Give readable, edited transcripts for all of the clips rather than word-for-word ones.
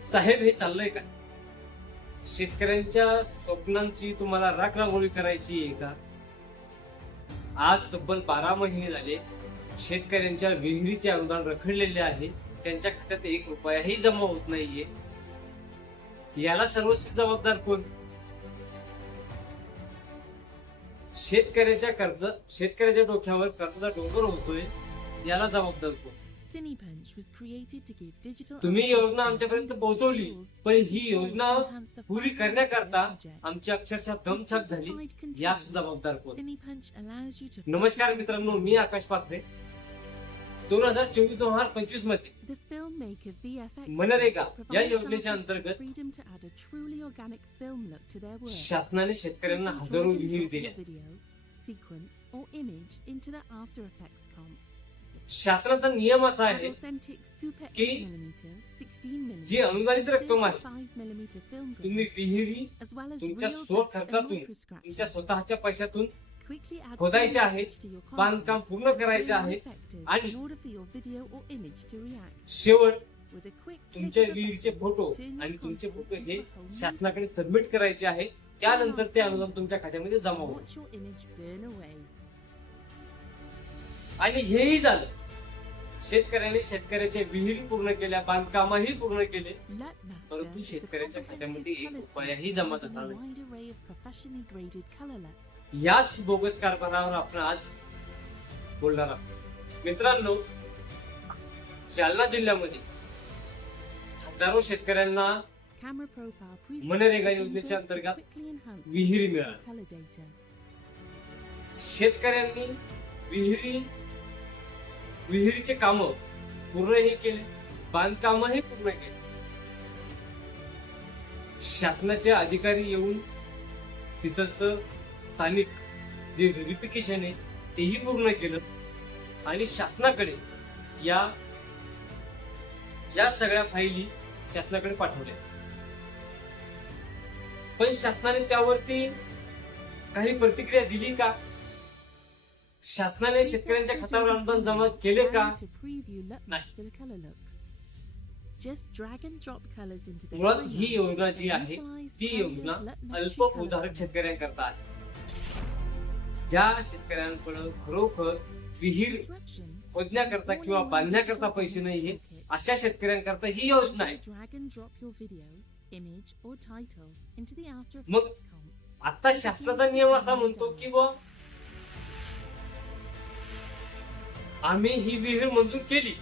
साहेब हे चाललंय का? शेतकऱ्यांच्या स्वप्नांची तुम्हाला राखरांगोळी करायची आहे का? आज तब्बल 12 महिने झाले शेतकऱ्यांच्या विहिरीचे अनुदान रखडलेले आहे. त्यांच्या खात्यात 1 रुपयाही जमा होत नाहीये. याला सर्वस्वी जबाबदार कोण? शेतकऱ्याच्या डोक्यावर कर्जाचा डोंगर होतोय, याला जबाबदार कोण? तुम्ही योजना आमच्यापर्यंत पोहोचवली, पण ही योजना पुरी करण्याकरता आमची अक्षरशः दमछाक झाली, यास जबाबदार कोण? नमस्कार मित्रांनो, मी आकाश पात्रे. 2024-2025 मध्ये मनरेगा या योजनेच्या अंतर्गत शासनाने शेतकऱ्यांना हजारो विहिरी दिल्या. शासनाचा नियम असा आहे की जी अनुदानित रक्कम आहे, तुम्ही विहिरी तुमच्या स्वखर्चातून, तुमच्या स्वतःच्या पैशातून खोदायचे आहेत, बांधकाम पूर्ण करायचे आहे आणि शेवट तुमच्या विहिरीचे फोटो आणि तुमचे फोटो हे शासनाकडे सबमिट करायचे आहे. त्यानंतर ते अनुदान तुमच्या खात्यामध्ये जमा होईल. आणि हेही झालं. शेतकऱ्याने शेतकऱ्याच्या विहिरी पूर्ण केल्या, बांधकामही पूर्ण केले, परंतु शेतकऱ्याच्या खात्यामध्ये 1 रुपयाही जमा झाला नाही. याच बोगस कारभारावर आपण आज बोलणार आहोत. मित्रांनो, जालना जिल्ह्यामध्ये हजारो शेतकऱ्यांना मनरेगा योजनेच्या अंतर्गत विहिरी मिळाल्या. शेतकऱ्यांनी विहिरीचे काम पूर्णही केले, बांधकामही पूर्ण केले. शासनाचे अधिकारी येऊन तिथलचं स्थानिक जे व्हेरिफिकेशन आहे तेही पूर्ण केलं आणि शासनाकडे या सगळ्या फाईली शासनाकडे पाठवल्या. पण शासनाने त्यावरती काही प्रतिक्रिया दिली का? शासनाने शेतकऱ्यांच्या खात्यावर अनुदान जमा केले का? मुळात ही योजना जी आहे ती योजना अल्पभूधारक शेतकऱ्यांकरता आहे. ज्या शेतकऱ्यांकडे खरोखर विहीर खोदण्याकरता किंवा बांधण्याकरता पैसे नाहीये, अशा शेतकऱ्यांकरता ही योजना आहे. मग आता शासनाचा नियम असा म्हणतो की आम्ही ही विहीर मंजूर केली,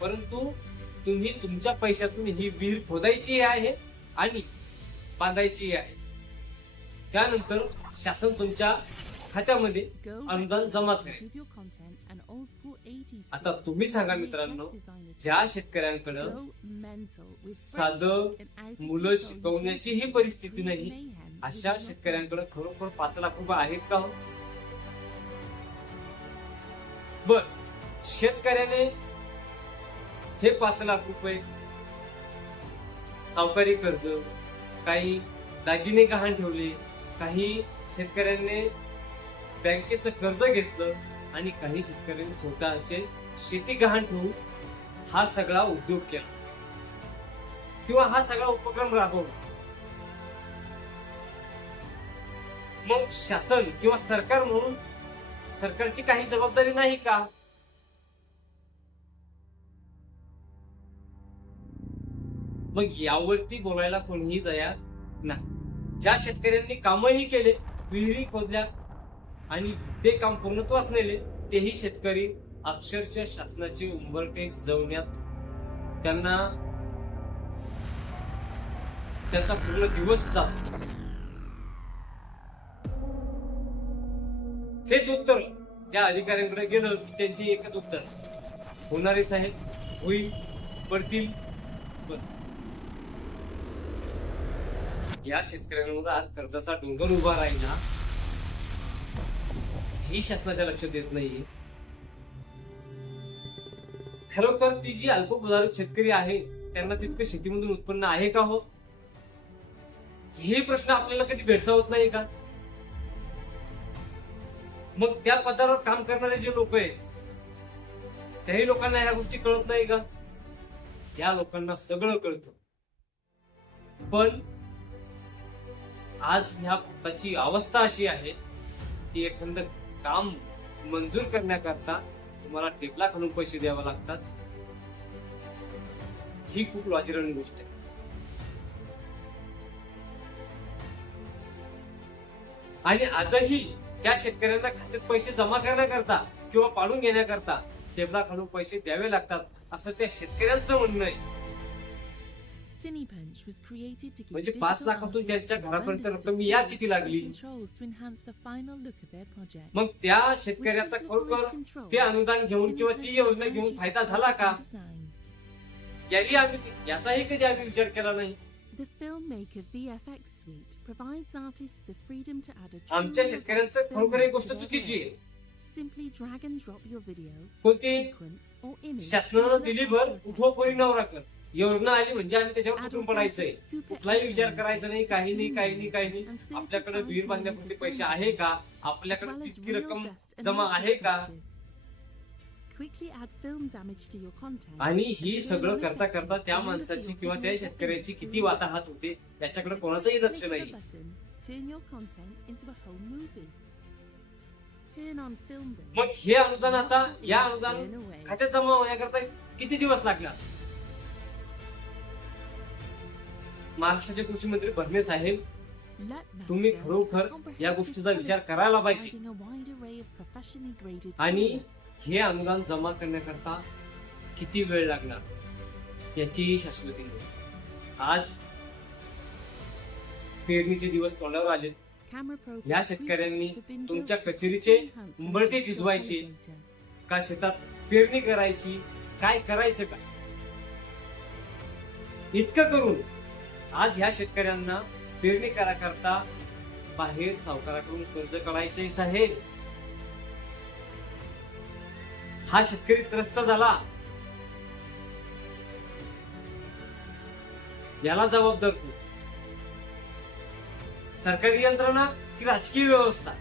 परंतु तुम्ही तुमच्या पैशातून ही विहीर खोदायची आहे आणि बांधायची आहे. त्यानंतर शासन तुमच्या खात्यामध्ये अनुदान जमा करेल. आता तुम्ही सांगा मित्रांनो, ज्या शेतकऱ्यांकडे साधं मुलं शिकवण्याची ही परिस्थिती नाही, अशा शेतकऱ्यांकडे खरोखर 5 लाख रुपये आहेत का? बर, शेतकऱ्याने हे 5 लाख रुपये सावकारी कर्ज, काही दागिने गहाण ठेवले, काही शेतकऱ्यांनी बँकेचं कर्ज घेतलं आणि काही शेतकऱ्यांनी स्वतःचे शेती गहाण ठेवून हा सगळा उद्योग केला किंवा हा सगळा उपक्रम राबवला. मग शासन किंवा सरकार म्हणून सरकारची काही जबाबदारी नाही का? मग यावरती बोलायला कोणीही तयार नाही. ज्या शेतकऱ्यांनी कामही केले, विहिरी खोदल्या आणि ते काम पूर्णत्वास नेले, तेही शेतकरी अक्षरशः शासनाची उंबरठे जवण्यात त्यांचा पूर्ण दिवस जातो. हेच उत्तर ज्या अधिकाऱ्यांकडे गेलं त्यांचे एकच उत्तर, होणारे साहेब, होईल, पडतील, बस. या शेतकऱ्यांवर आज कर्जाचा डोंगर उभा राहिला ही शासनाच्या लक्षात येत नाहीये. खरोखर ती जी अल्पभूधारक शेतकरी आहे त्यांना तितकं शेतीमधून उत्पन्न आहे का हो? हे प्रश्न आपल्याला कधी भेडसावत नाही का? मग त्या पदावर काम करणारे जे लोक आहेत त्याही लोकांना ह्या गोष्टी कळत नाही का? या लोकांना सगळं कळतं. पण आज ह्या भारताची अवस्था अशी आहे की एखादं काम मंजूर करण्याकरता तुम्हाला टेबला खालून पैसे द्यावे लागतात. ही खूप लाजिरवाणी गोष्ट आहे. आणि आजही त्या शेतकऱ्यांना खात्यात पैसे जमा करण्याकरता किंवा पाडून घेण्याकरता टेबला खालून पैसे द्यावे लागतात असं त्या शेतकऱ्यांचं म्हणणं आहे. म्हणजे 5 लाखातून त्यांच्या घरापर्यंत रक्कम या किती लागली. मग त्या शेतकऱ्याचा खरोखर ते अनुदान घेऊन किंवा ती योजना घेऊन फायदा झाला का, याचाही कधी आम्ही विचार केला नाही. आमच्या शेतकऱ्यांचं खरोखर ही गोष्ट चुकीची आहे. कोणती शासनानं दिली भर उठवा परिणाम कर योजना आली म्हणजे आम्ही त्याच्यावर उतरून पडायचंय. कुठलाही विचार करायचा नाही, काही नाही. आपल्याकडे विहीर बांधण्यापुरते पैसे आहे का, आपल्याकडे तितकी रक्कम जमा आहे का. आणि ही सगळं करता करता त्या माणसाची किंवा त्या शेतकऱ्याची किती वाताहात होते याच्याकडे कोणाचंही लक्ष नाही. मग हे अनुदान आता या अनुदान खात्यात जमा होण्याकरता किती दिवस लागणार. महाराष्ट्राचे कृषी मंत्री भरणे साहेब, तुम्ही खरोखर या गोष्टीचा विचार करायला पाहिजे. आणि हे अनुदान जमा करण्याकरता किती वेळ लागणार याची शाश्वती नाही. आज पेरणीचे दिवस तोंडावर आले. या शेतकऱ्यांनी तुमच्या कचेरीचे उंबरटे शिजवायचे का, शेतात पेरणी करायची, काय करायचं का, इतकं करून आज ह्या शेतकऱ्यांना पेरणी कराकरता बाहेर सावकाराकडून कर्ज काढायचंय साहेब. हा शेतकरी त्रस्त झाला, याला जबाबदार कोण, सरकारी यंत्रणा की राजकीय व्यवस्था.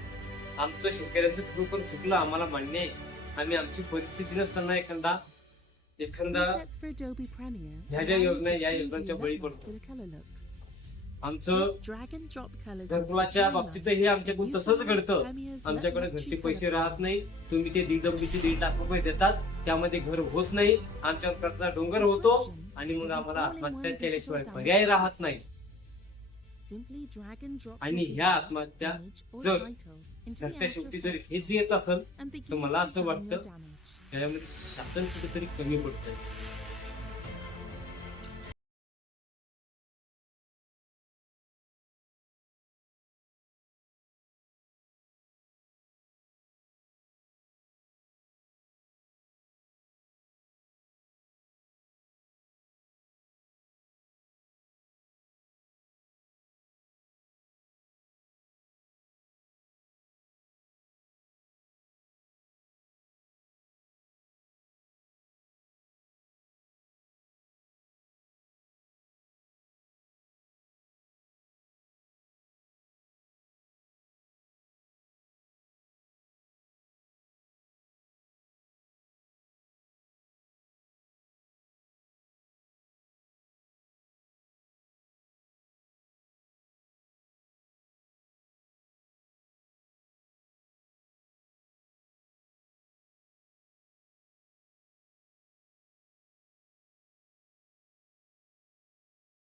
आमचं शेतकऱ्यांचं खरोखर चुकलं, आम्हाला मान्य आहे. आम्ही आमची परिस्थिती नसताना एखादा ह्या ज्या योजना या योजनांच्या बळी पडतो. आमचं घरकुलाच्या बाबतीतही आमच्याकडून तसंच घडतं. आमच्याकडे घरचे पैसे राहत नाही. तुम्ही ते 1.5 लाख रुपये देतात, त्यामध्ये घर होत नाही. आमच्यावर कर्जाचा डोंगर होतो आणि मग आम्हाला आत्महत्या केल्याशिवाय पर्याय राहत नाही. आणि ह्या आत्महत्या जर सरत्या शेवटी जर हेच येत असेल तर मला असं वाटतं त्याच्यामध्ये शासन कुठेतरी कमी पडतंय.